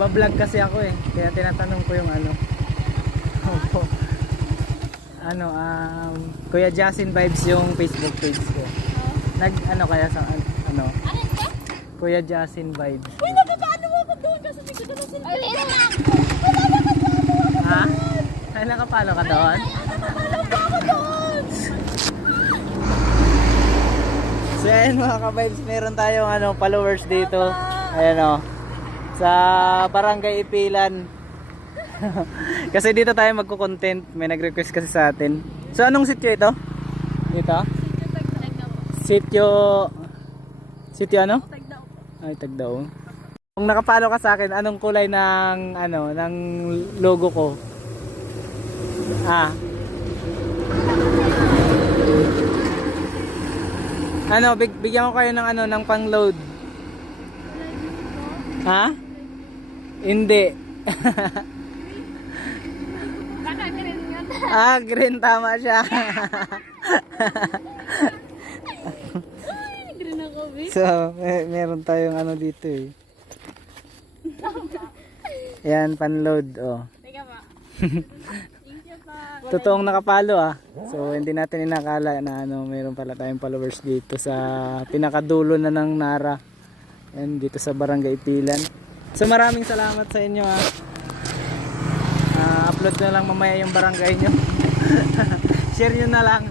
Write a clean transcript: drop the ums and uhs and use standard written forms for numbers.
Nagbablog kasi ako eh. Kaya tinatanong ko yung ano. Opo. Ano, Kuya Jasin Vibes yung Facebook page ko. Ano kaya sa ano? Kuya Jasin Vibes. Uy, nagpapaano mo ako doon kasi hindi ko doon sila. Ay, Ha? Ay, nakapalo ka doon? nakapalo pa ako doon. So ayan mga ka-vibes, meron tayong followers dito. Ayan o. Sa Barangay Ipilan. Kasi dito tayo magko-content. May nag-request kasi sa atin. So anong sityo ito? Dito? Sityo... Sityo ano? Ay, Tagdao. Kung nakapalo ka sa akin, anong kulay ng ng logo ko? Bigyan ko kayo ng ng pang-load. Ha? Hindi. Baka green yun. Green, tama siya. Ay, green ako, B. So, meron tayong dito eh. Yan, pan-load, oh. Teka pa. Totoong nakapalo So, hindi natin inakala na meron pala tayong followers dito sa pinakadulo na ng Nara. Yan, dito sa Barangay Ipilan. So, maraming salamat sa inyo upload na lang mamaya yung barangay nyo. Share nyo na lang.